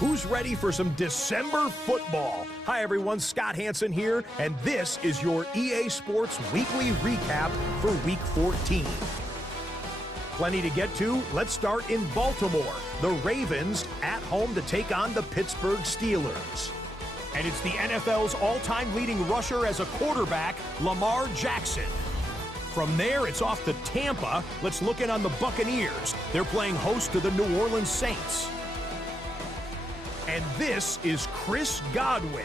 Who's ready for some December football? Hi everyone, Scott Hansen here, and this is your EA Sports Weekly Recap for Week 14. Plenty to get to. Let's start in Baltimore. The Ravens at home to take on the Pittsburgh Steelers. And it's the NFL's all-time leading rusher as a quarterback, Lamar Jackson. From there, it's off to Tampa. Let's look in on the Buccaneers. They're playing host to the New Orleans Saints. And this is Chris Godwin.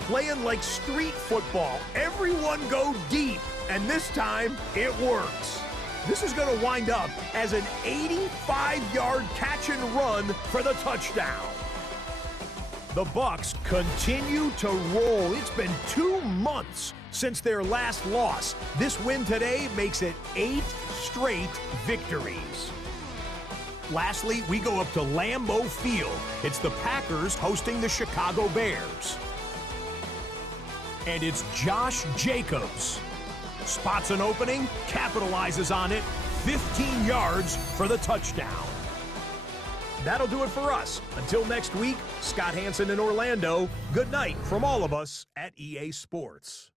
Playing like street football. Everyone go deep. And this time, it works. This is going to wind up as an 85-yard catch and run for the touchdown. The Bucs continue to roll. It's been 2 months since their last loss. This win today makes it 8 straight victories. Lastly, we go up to Lambeau Field. It's the Packers hosting the Chicago Bears. And it's Josh Jacobs. Spots an opening, capitalizes on it, 15 yards for the touchdown. That'll do it for us. Until next week, Scott Hansen in Orlando. Good night from all of us at EA Sports.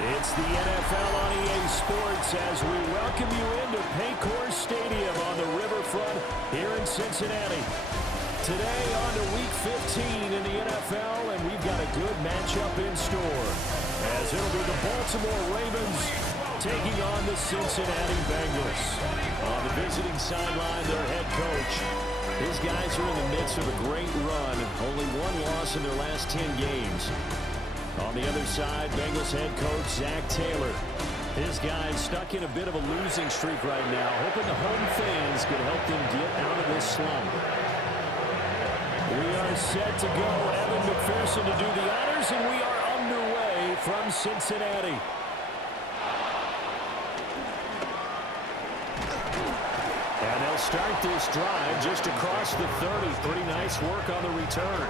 It's the NFL on EA Sports as we welcome you into Paycor Stadium on the riverfront here in Cincinnati. Today on to Week 15 in the NFL, and we've got a good matchup in store as it'll be the Baltimore Ravens taking on the Cincinnati Bengals. On the visiting sideline, their head coach. His guys are in the midst of a great run, only 1 loss in their last 10 games. On the other side, Bengals head coach Zach Taylor. His guys stuck in a bit of a losing streak right now, hoping the home fans could help them get out of this slump. We are set to go. Evan McPherson to do the honors, and we are underway from Cincinnati. And they'll start this drive just across the 30. Pretty nice work on the return.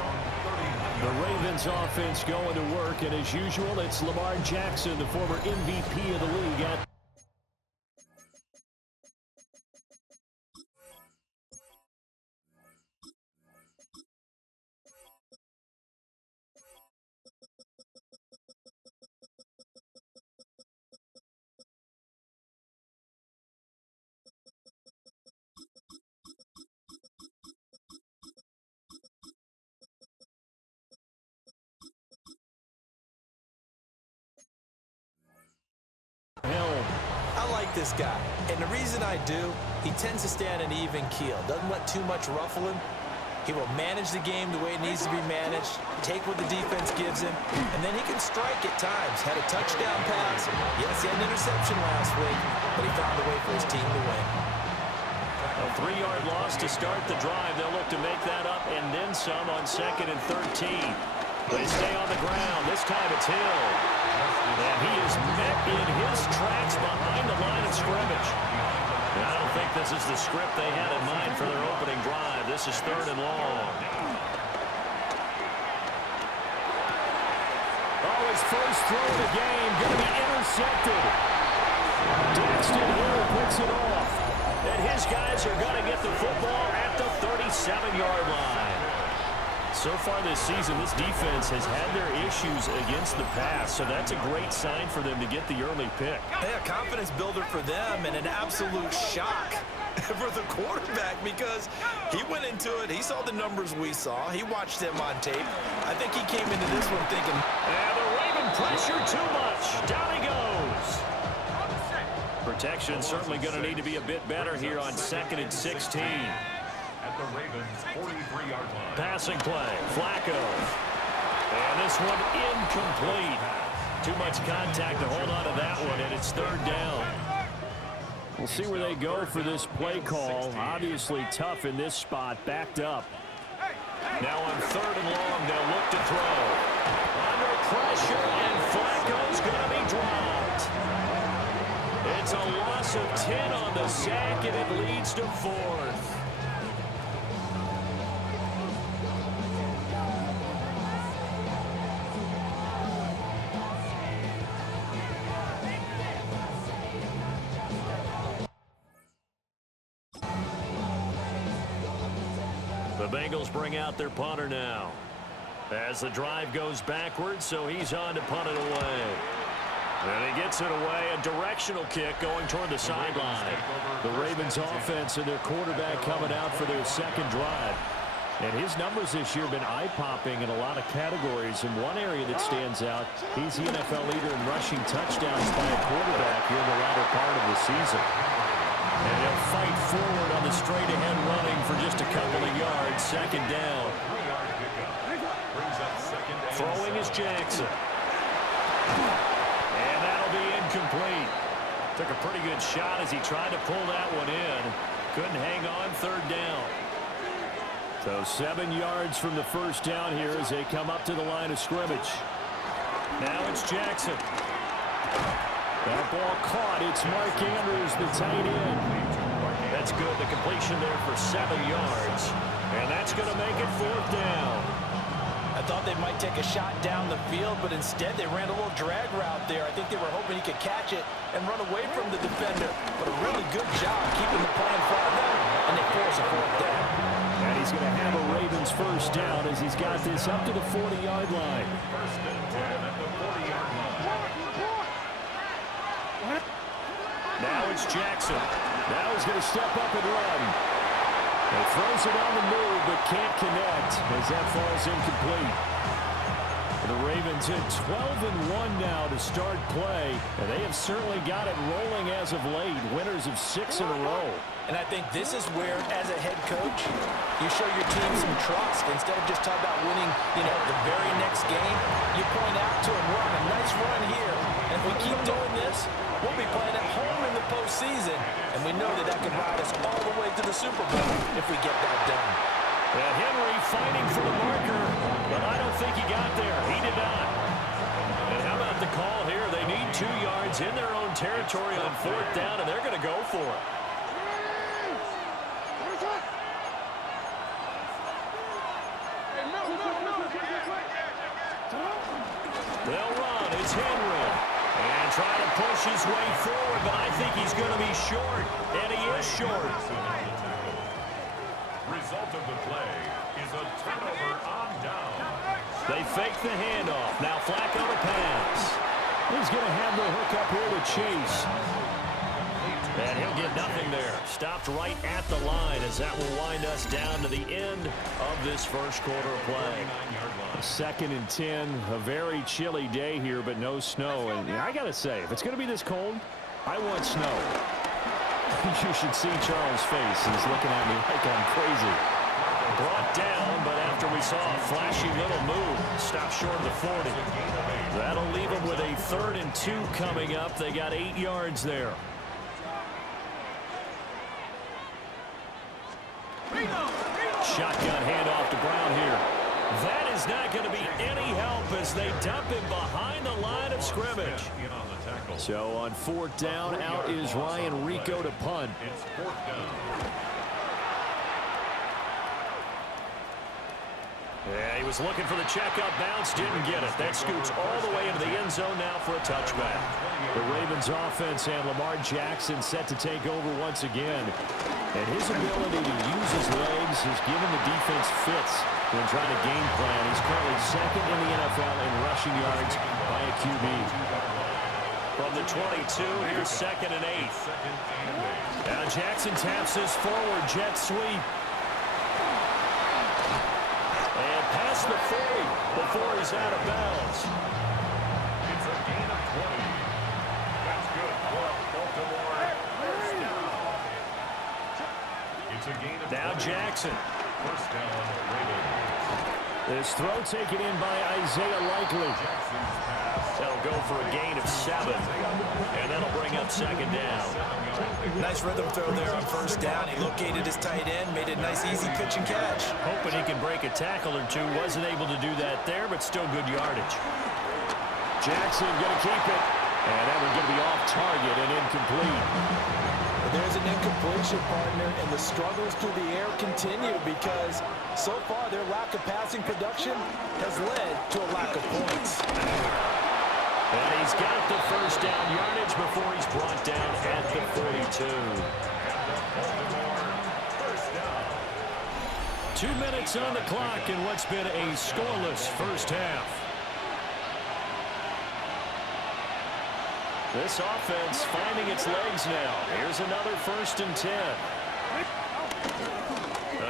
The Ravens offense going to work, and as usual, it's Lamar Jackson, the former MVP of the league, at this guy, and the reason I do, he tends to stay on an even keel, doesn't let too much ruffle him. He will manage the game the way it needs to be managed, take what the defense gives him, and then he can strike at times. Had a touchdown pass. Yes, he had an interception last week, but he found a way for his team to win. A 3-yard loss to start the drive. They'll look to make that up and then some on 2nd and 13. They stay on the ground. This time it's Hill. And he is met in his tracks behind the line of scrimmage. And I don't think this is the script they had in mind for their opening drive. This is 3rd and long. Oh, his first throw of the game going to be intercepted. Daxton Hill puts it off. And his guys are going to get the football at the 37-yard line. So far this season, this defense has had their issues against the pass, so that's a great sign for them to get the early pick. Yeah, confidence builder for them and an absolute shock for the quarterback because he went into it. He saw the numbers we saw. He watched them on tape. I think he came into this one thinking, and the Raven pressure too much. Down he goes. Protection certainly going to need to be a bit better here on 2nd and 16. At the Ravens' 43-yard line. Passing play, Flacco. And this one incomplete. Too much contact to hold on to that one, and it's 3rd down. We'll see where they go for this play call. Obviously tough in this spot, backed up. Now on 3rd and long, they'll look to throw. Under pressure, and Flacco's going to be dropped. It's a loss of 10 on the sack, and it leads to 4th. The Bengals bring out their punter now. As the drive goes backwards, so he's on to punt it away. And he gets it away, a directional kick going toward the sideline. The Ravens offense and their quarterback coming out for their 2nd drive. And his numbers this year have been eye-popping in a lot of categories. In one area that stands out, he's the NFL leader in rushing touchdowns by a quarterback here in the latter part of the season. And he'll fight forward on the straight-ahead running for just a couple of yards. 2nd down. Throwing is Jackson. And that'll be incomplete. Took a pretty good shot as he tried to pull that one in. Couldn't hang on. 3rd down. So 7 yards from the 1st down here as they come up to the line of scrimmage. Now it's Jackson. That ball caught. It's Mark Andrews, the tight end. That's good. The completion there for 7 yards. And that's going to make it 4th down. I thought they might take a shot down the field, but instead they ran a little drag route there. I think they were hoping he could catch it and run away from the defender. But a really good job keeping the play in front of them, and they force a 4th down. And he's going to have a Ravens 1st down as he's got this up to the 40-yard line. 1st and 10 at the 40-yard line. Now it's Jackson. Now he's going to step up and run. He throws it on the move, but can't connect as that falls incomplete. The Ravens in 12-1 now to start play, and they have certainly got it rolling as of late. Winners of 6 in a row. And I think this is where, as a head coach, you show your team some trust. Instead of just talking about winning, the very next game, you point out to them, we're on a nice run here. And if we keep doing this, we'll be playing at home in the postseason. And we know that can ride us all the way to the Super Bowl if we get that done. And Henry fighting for the marker, but I don't think he got there. He did not. And how about the call here? They need 2 yards in their own territory on 4th down, and they're going to go for it. They'll run. It's Henry. And trying to push his way forward, but I think he's going to be short. And he is short. Result of the play is a turnover on down. They fake the handoff. Now Flacco to pass. He's going to have the hook up here to Chase. And he'll get nothing there. Stopped right at the line as that will wind us down to the end of this 1st quarter of play. 2nd and 10. A very chilly day here, but no snow. And I got to say, if it's going to be this cold, I want snow. You should see Charles' face. He's looking at me like I'm crazy. Brought down, but after we saw a flashy little move, stopped short of the 40. That'll leave them with a 3rd and 2 coming up. They got 8 yards there. Shotgun handoff to Brown here. That is not going to be any help as they dump him behind the line of scrimmage. So on 4th down, out is Ryan Rico to punt. It's 4th down. Yeah, he was looking for the checkup bounce, didn't get it. That scoots all the way into the end zone now for a touchback. The Ravens offense and Lamar Jackson set to take over once again. And his ability to use his legs has given the defense fits when trying to game plan. He's currently 2nd in the NFL in rushing yards by a QB. From the the 22. Here's 2nd and 8. Now Jackson taps this forward jet sweep. And past the 40 before he's out of bounds. It's a gain of 20. That's good for Baltimore. First down. It's a gain of Now 20. Jackson. First down, Ravens. This throw taken in by Isaiah Likely. That'll go for a gain of 7. And that'll bring up 2nd down. Nice rhythm throw there on first down. He located his tight end, made it a nice, easy pitch and catch. Hoping he can break a tackle or two. Wasn't able to do that there, but still good yardage. Jackson going to keep it. And that one's going to be off target and incomplete. There's an incompletion, partner, and the struggles through the air continue because so far their lack of passing production has led to a lack of points. And he's got the first down yardage before he's brought down at the 42. 2 minutes on the clock in what's been a scoreless first half. This offense finding its legs now. Here's another 1st and 10.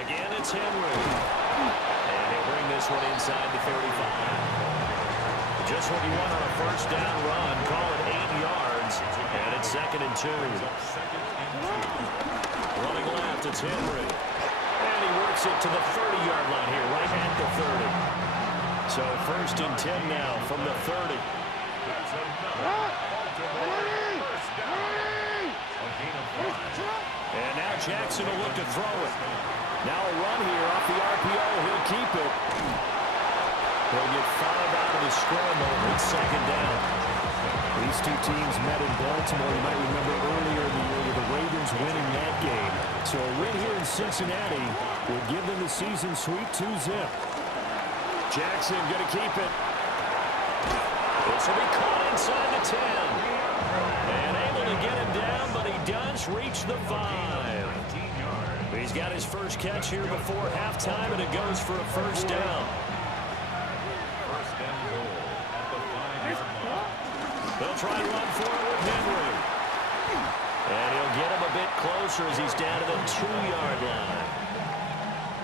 Again, it's Henry. And he'll bring this one inside the 35. Just what you want on a first down run. Call it 8 yards. And it's 2nd and 2. Running left, it's Henry. And he works it to the 30-yard line here, right at the 30. So 1st and 10 now from the 30. And now Jackson will look to throw it. Now a run here off the RPO. He'll keep it. He'll get 5 out of the scramble. It's 2nd down. These two teams met in Baltimore. You might remember earlier in the year with the Ravens winning that game. So a win here in Cincinnati would give them the season sweep 2-zip. Jackson going to keep it. This will be caught inside the 10. And able to get him down, but he does reach the 5. He's got his first catch here before halftime, and it goes for a first down. First down goal at the 5-yard line. They'll try to run for it with Henry. And he'll get him a bit closer as he's down to the 2-yard line.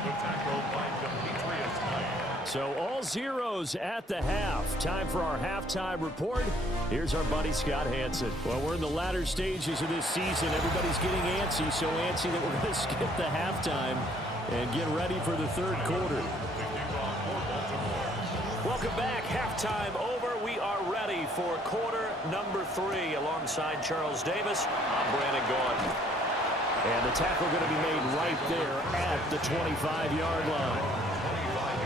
The tackle by Demetrius Knight. So all zeros at the half. Time for our halftime report. Here's our buddy Scott Hansen. Well, we're in the latter stages of this season. Everybody's getting antsy, so antsy that we're going to skip the halftime and get ready for the third quarter. Welcome back. Halftime over. We are ready for quarter number 3 alongside Charles Davis. I'm Brandon Gordon. And the tackle going to be made right there at the 25-yard line.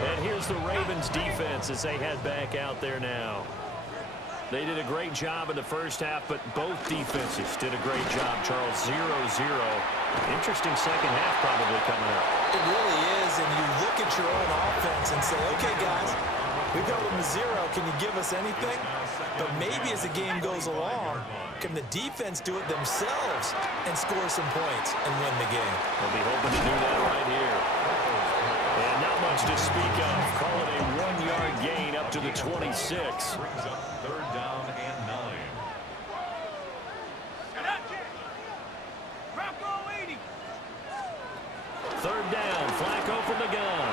And here's the Ravens defense as they head back out there now. They did a great job in the first half, but both defenses did a great job, Charles. 0-0. Interesting second half probably coming up. It really is, and you look at your own offense and say, okay, guys, we've got them to 0. Can you give us anything? But maybe as the game goes along, can the defense do it themselves and score some points and win the game? They'll be hoping to do that right here. And not much to speak of. Call it a 1-yard gain up to the 26. Brings up 3rd down and 9. Third down, Flacco from the gun.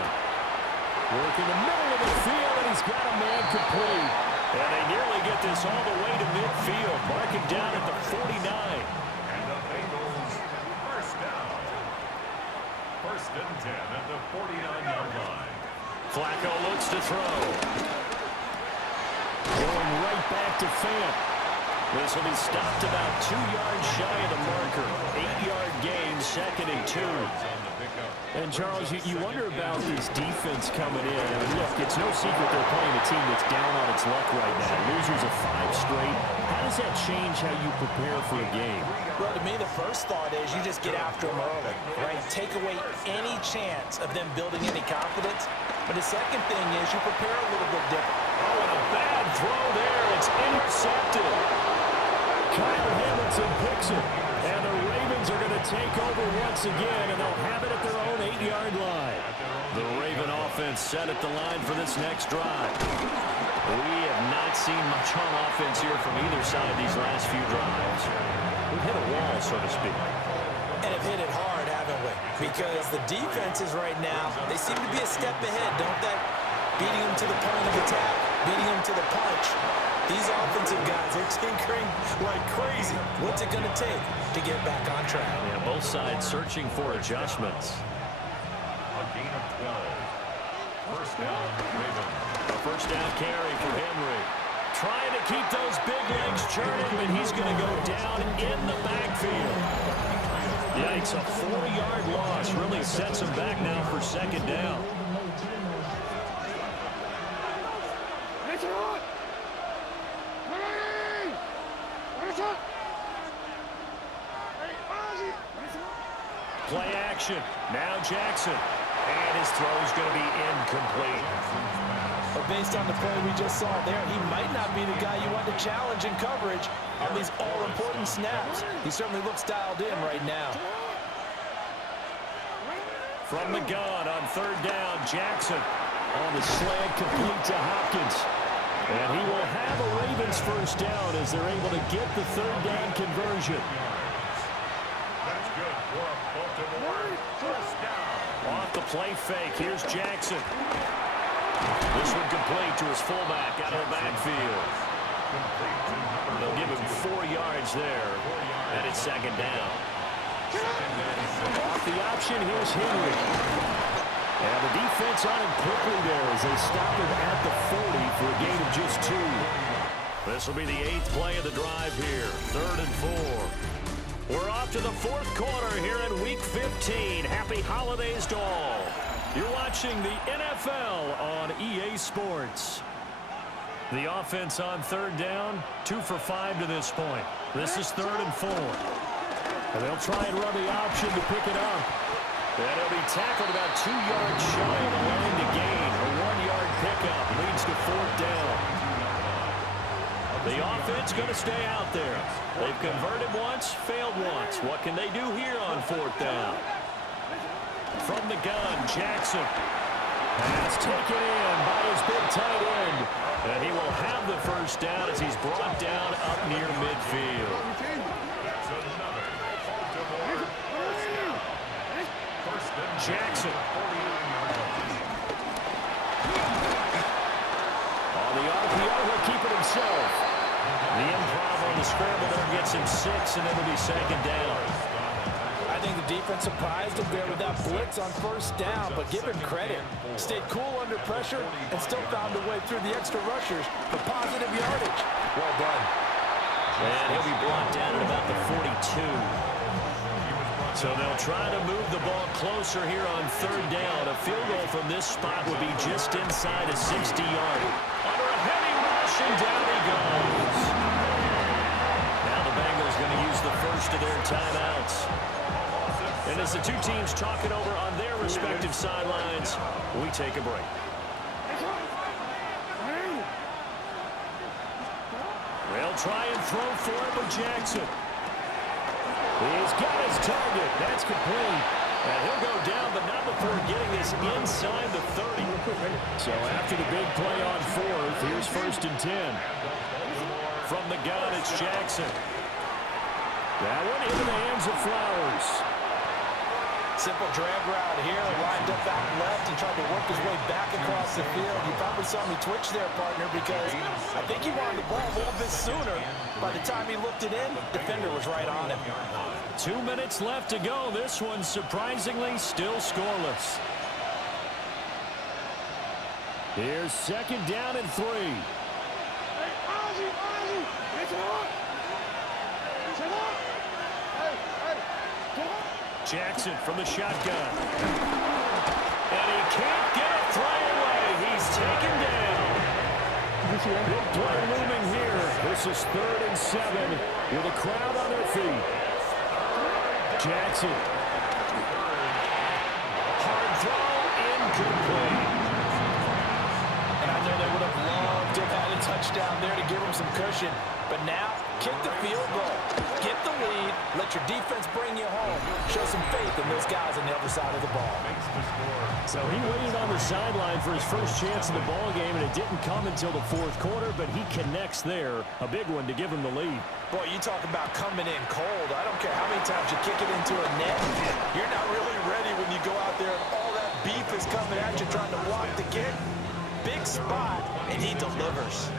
Working the middle of the field, and he's got a man complete. And they nearly get this all the way to midfield, marking down at the 49. And the Bengals first down. 1st and 10 at the 49-yard line. Flacco looks to throw. Going right back to Fant. This will be stopped about 2 yards shy of the marker. 8-yard gain, 2nd and 2. And, Charles, you wonder about this defense coming in. I mean, look, it's no secret they're playing a team that's down on its luck right now. Losers of 5 straight. How does that change how you prepare for a game? Well, to me, the first thought is you just get after them early, right? Take away any chance of them building any confidence. But the second thing is you prepare a little bit different. Oh, and a bad throw there. It's intercepted. Kyle Hamilton picks it. And the Ravens are going to take over once again, and they'll have it at their own 8-yard line. The Raven offense set at the line for this next drive. We have not seen much on offense here from either side these last few drives. We've hit a wall, so to speak. And have hit it hard, haven't we? Because the defenses right now, they seem to be a step ahead, don't they? Beating them to the point of attack, beating them to the punch. These offensive guys are tinkering like crazy. What's it going to take to get back on track? Yeah, both sides searching for adjustments. A gain of 12. First down, Ravens. A first down carry for Henry. Trying to keep those big legs churning, but he's going to go down in the backfield. Yikes, a 4-yard loss really sets him back now for second down. Play action. Now Jackson. And his throw is going to be incomplete. But based on the play we just saw there, he might not be the guy you want to challenge in coverage on these all-important snaps. He certainly looks dialed in right now. From the gun on third down, Jackson on the slant, complete to Hopkins. And he will have a Ravens first down as they're able to get the third down conversion. That's good for a Baltimore first down. Off the play fake, here's Jackson. This one complete to his fullback out of the backfield. They'll give him 4 yards there, and it's second down. Off the option, here's Henry. And the defense on him quickly there as they stop him at the 40 for a gain of just 2. This will be the 8th play of the drive here, 3rd and 4. We're off to the 4th quarter here in Week 15. Happy holidays to all. You're watching the NFL on EA Sports. The offense on third down, 2 for 5 to this point. This is 3rd and 4. And they'll try and run the option to pick it up. And he'll be tackled about 2 yards shy of the line to gain. A 1-yard pickup leads to 4th down. The offense going to stay out there. They've converted once, failed once. What can they do here on 4th down? From the gun, Jackson. Pass taken in by his big tight end. And he will have the first down as he's brought down up near midfield. That's another Baltimore first down. First and Jackson. 49-yard line. On the RPO, he'll keep it himself. The improv on the scramble there gets him 6, and it'll be second down. I think the defense surprised him there with that blitz on first down, but give him credit. Stayed cool under pressure and still found a way through the extra rushers for positive yardage. Well done. And he'll be brought down at about the 42. So they'll try to move the ball closer here on third down. A field goal from this spot would be just inside a 60-yarder. Under a heavy rush, and down he goes. Now the Bengals going to use the first of their timeouts. And as the two teams talk it over on their respective sidelines, we take a break. They'll try and throw for it with Jackson. He's got his target. That's complete. And he'll go down, but not before getting this inside the 30. So after the big play on 4th, here's 1st and 10. From the gun, it's Jackson. That one into the hands of Flowers. Simple drag route here, lined up out left and tried to work his way back across the field. You probably saw me twitch there, partner, because I think he wanted the ball a little bit sooner. By the time he looked it in, defender was right on him. 2 minutes left to go. This one surprisingly still scoreless. Here's second down and 3. Jackson from the shotgun. And he can't get a throw away. He's taken down. Big play looming here. This is 3rd and 7 with a crowd on their feet. Jackson. Hard throw, incomplete. And I know they would have loved to have had a touchdown there to give him some cushion. But now, kick the field goal. Get the lead. Let your defense bring you home. Show some faith in those guys on the other side of the ball. So he waited on the sideline for his first chance in the ball game, and it didn't come until the fourth quarter, but he connects there. A big one to give him the lead. Boy, you talk about coming in cold. I don't care how many times you kick it into a net. You're not really ready when you go out there and all that beef is coming at you trying to block the kick. Big spot, and he delivers.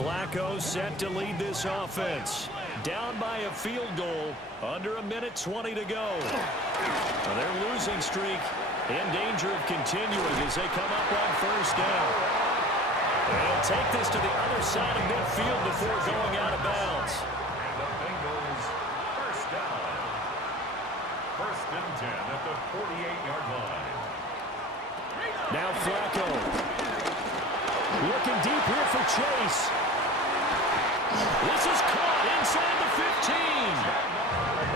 Flacco set to lead this offense. Down by a field goal, under 1:20 to go. Now their losing streak in danger of continuing as they come up on first down. They'll take this to the other side of midfield before going out of bounds. And the Bengals first down. First and 10 at the 48-yard line. Now Flacco. Looking deep here for Chase. This is caught inside the 15.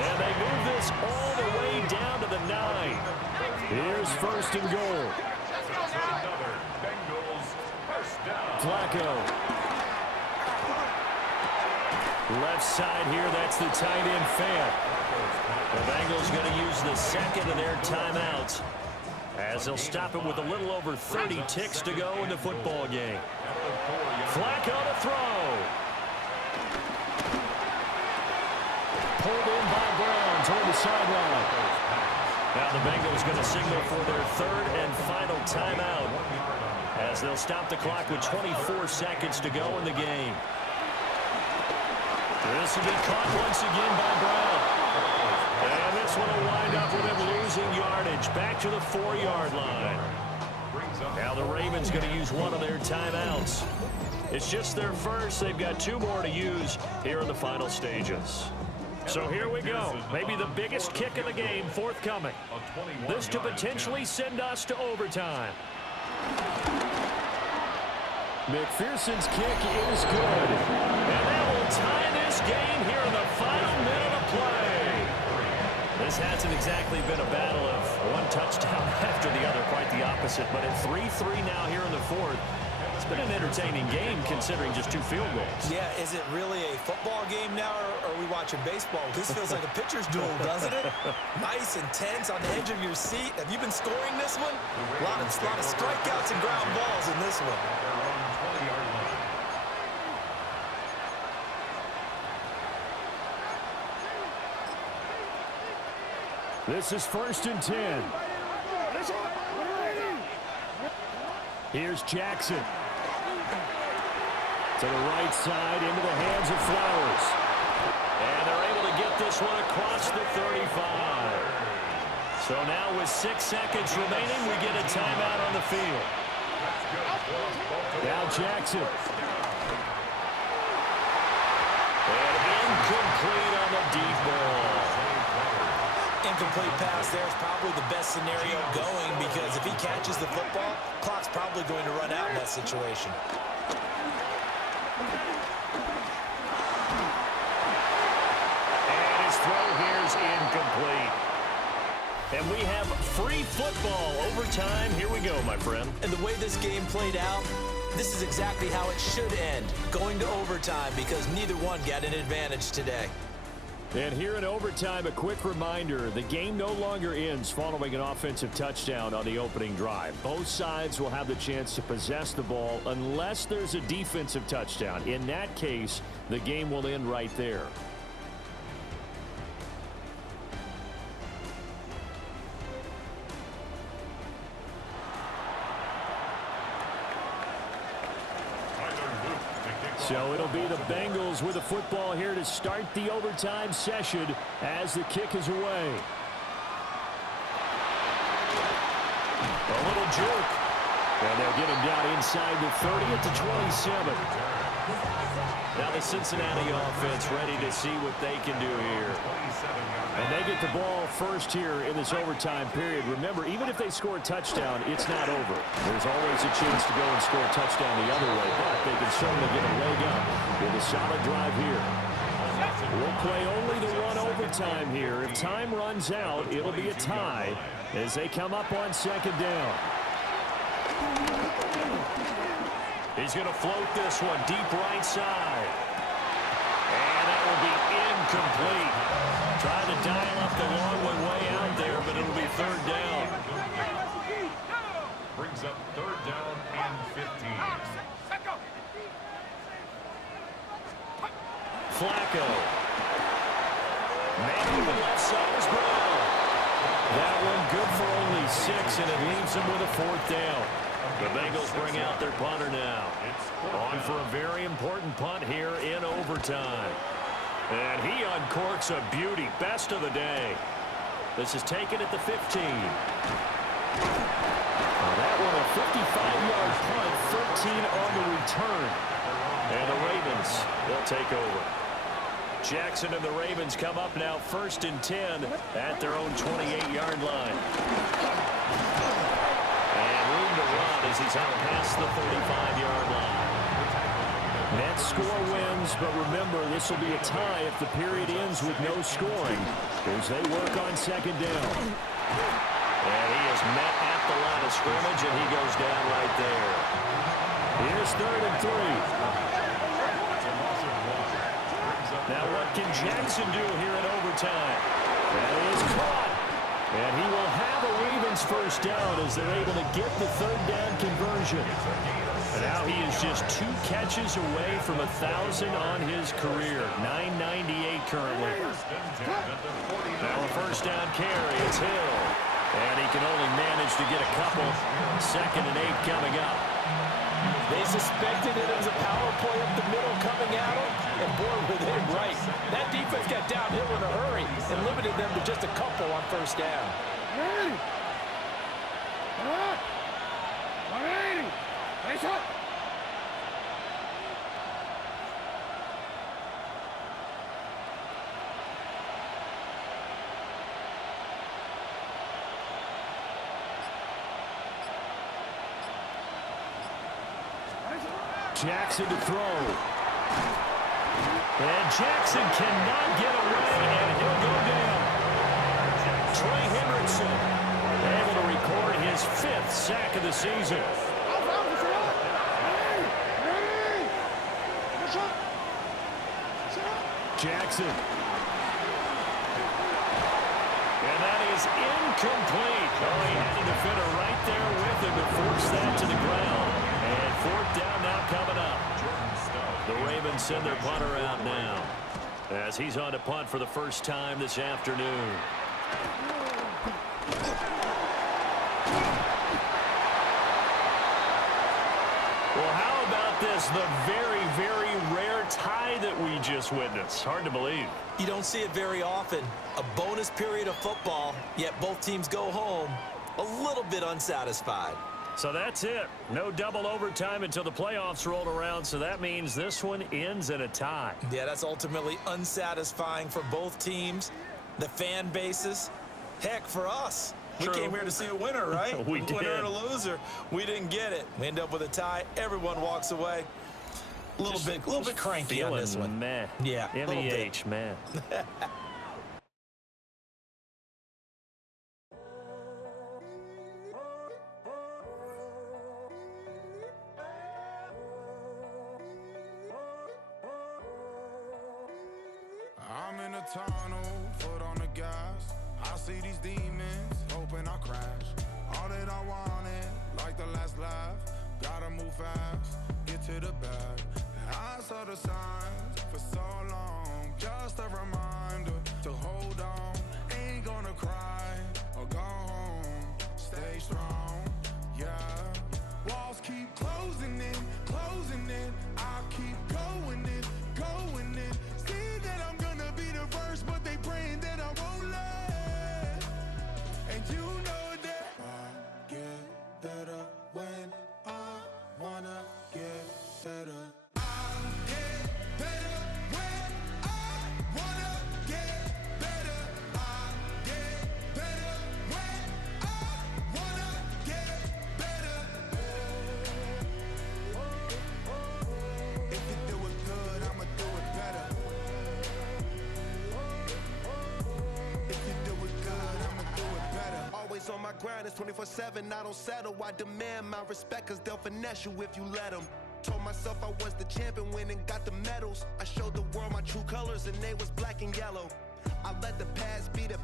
And they move this all the way down to the 9. Here's first and goal. Another Bengals first down. Flacco. Left side here, that's the tight end Fant. The Bengals going to use the second of their timeouts as they'll stop it with a little over 30 ticks to go in the football game. Flacco to throw. Pulled in by Brown toward the sideline. Now the Bengals going to signal for their third and final timeout as they'll stop the clock with 24 seconds to go in the game. This will be caught once again by Brown. And this one will wind up with him losing yardage back to the 4-yard line. Now the Ravens going to use one of their timeouts. It's just their first. They've got 2 more to use here in the final stages. So here we go. Maybe the biggest kick of the game forthcoming. This to potentially send us to overtime. McPherson's kick is good. And that will tie this game here in the final minute of play. This hasn't exactly been a battle of one touchdown after the other, quite the opposite. But at 3-3 now here in the fourth, it's been an entertaining game considering just 2 field goals. Yeah, is it really a football game now, or are we watching baseball? This feels like a pitcher's duel, doesn't it? Nice, intense, on the edge of your seat. Have you been scoring this one? A lot of strikeouts and ground balls in this one. This is first and 10. Here's Jackson. To the right side, into the hands of Flowers. And they're able to get this one across the 35. So now with 6 seconds remaining, we get a timeout on the field. Now Jackson. And incomplete on the deep ball. Incomplete pass there is probably the best scenario going, because if he catches the football, clock's probably going to run out in that situation. And his throw here is incomplete. And we have free football overtime. Here we go, my friend. And the way this game played out, this is exactly how it should end, going to overtime, because neither one got an advantage today. And here in overtime, a quick reminder, the game no longer ends following an offensive touchdown on the opening drive. Both sides will have the chance to possess the ball unless there's a defensive touchdown. In that case, the game will end right there. So it'll be the Bengals with the football here to start the overtime session as the kick is away. A little jerk. And they'll get him down inside the 30 at the 27. Now the Cincinnati offense ready to see what they can do here. And they get the ball first here in this overtime period. Remember, even if they score a touchdown, it's not over. There's always a chance to go and score a touchdown the other way, but they can certainly get a leg up with a solid drive here. We'll play only the one overtime here. If time runs out, it'll be a tie as they come up on second down. He's going to float this one deep right side. And that will be incomplete. Trying to dial up the long one way out there, but it'll be third down. Brings up third down and 15. Flacco. Man on the left side is Brown. That one good for only 6, and it leaves them with a fourth down. The Bengals bring out their punter now. On for a very important punt here in overtime. And he uncorks a beauty. Best of the day. This is taken at the 15. That one a 55-yard punt, 13 on the return. And the Ravens, they'll take over. Jackson and the Ravens come up now 1st and 10 at their own 28-yard line. And room to run as he's out past the 35-yard line. Net score wins, but remember, this will be a tie if the period ends with no scoring as they work on second down. And he is met at the line of scrimmage, and he goes down right there. Here's 3rd and 3. Now what can Jackson do here in overtime? That is caught. And he will have a Ravens first down as they're able to get the third down conversion. And now he is just 2 catches away from 1,000 on his career. 998 currently. Now a first down carry. It's Hill. And he can only manage to get a couple. 2nd and 8 coming up. They suspected it was a power play up the middle coming at them, and boy, were they right. That defense got downhill in a hurry and limited them to just a couple on first down. Jackson to throw. And Jackson cannot get away, and he'll go down. Trey Hendrickson able to record his 5th sack of the season. Jackson. And that is incomplete. Oh, he had a defender right there with him to force that to the ground. And 4th down now coming up. The Ravens send their punter out now as he's on to punt for the first time this afternoon. Well, how about this? The very, very rare tie that we just witnessed. Hard to believe. You don't see it very often. A bonus period of football, yet both teams go home a little bit unsatisfied. So that's it. No double overtime until the playoffs roll around, so that means this one ends in a tie. Yeah, that's ultimately unsatisfying for both teams, the fan bases. Heck, for us. True. We came here to see a winner, right? We did. Winner and a loser. We didn't get it. We end up with a tie. Everyone walks away. A little bit cranky on this one. Meh. Yeah, a little bit. MEH, man. I'm in a tunnel, foot on the gas. I see these demons, hoping I crash. All that I wanted, like the last laugh. Gotta move fast, get to the bag. I saw the signs for so long. Just a reminder to hold on. Ain't gonna cry or go home. Stay strong, yeah. Walls keep closing in, closing in. I keep going in, going in. See that I'm gonna be the first, but they praying that I won't let. And you know that I get better when I wanna get better. I get better when I wanna get better. I get better when I wanna get better. If you do it good, I'ma do it better. If you do it good, I'ma do it better. Always on my grind, it's 24/7, I don't settle. I demand my respect, cause they'll finesse you if you let them. told myself I was the champion, went and got the medals. I showed the world my true colors and they was black and yellow. I let the past be the past.